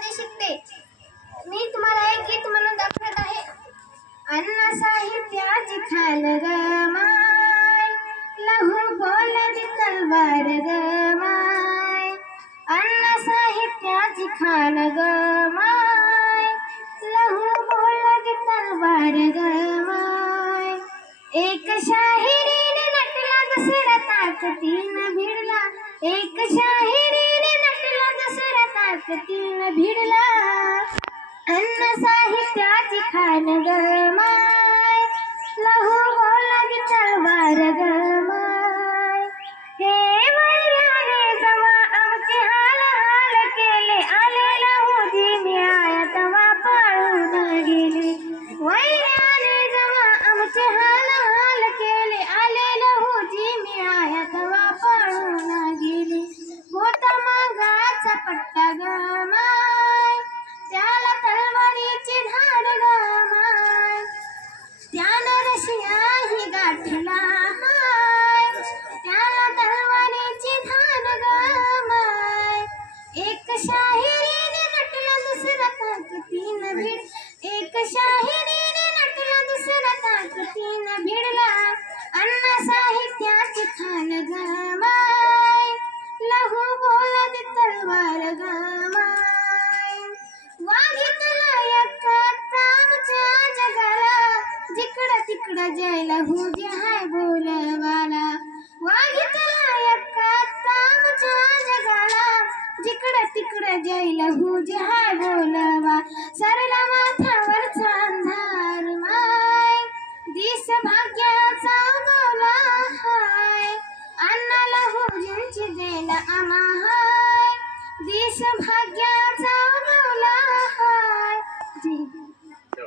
शाळेमध्ये शिकते. मी तुम्हाला एक गीत म्हणून दाखवत आहे. अण्णा साहित्याची खान ग माय, लहू बोलती तलवार ग माय. अण्णा साहित्याची खान ग माय, लहू बोलती तलवार ग माय. एक शाहिरीने नटला दुसरा ताकतीनं भिडला, एक शाहिरीने नटला दुसरा ताकतीनं भिडला. अण्णा साहित्याची खान ग माय, लहू बोलती तलवार ग माय. हे वैराने जवा आमचे हाल हाल केले, आले लहूजी मिळाया तवा पळून गेले. वैराने जवा आमचे हाल हाल केले, आले लहूजी मिळाया तवा पळून गेले. मोठा मागाचा पट्टा ग माय, त्याला तलवारीची धार ग माय. त्यानं रशियाही गाठला माय, त्याला तलवारीची धार ग माय. एक शाहिरीने नटला दुसरा ताकतीनं भिड, एक शाहिरीने नटला दुसरा ताकतीनं भिडला. अण्णा साहित्याची खान ग माय, लहू बोलती तलवार ग माय. वाघितला एका आमच्या जगाला, जिकडं तिकडं जय लहूजी हाय बोलवाला. वाघितला एका आमच्या जगाला, जिकडं तिकडं जय लहूजी हाय बोलवा. सरला माथ्यावरचा अंधार माय, दिस भाग्याचा बोला हाय. अण्णा लहूजींची देला आम्हा हाय, दिस भाग्याचा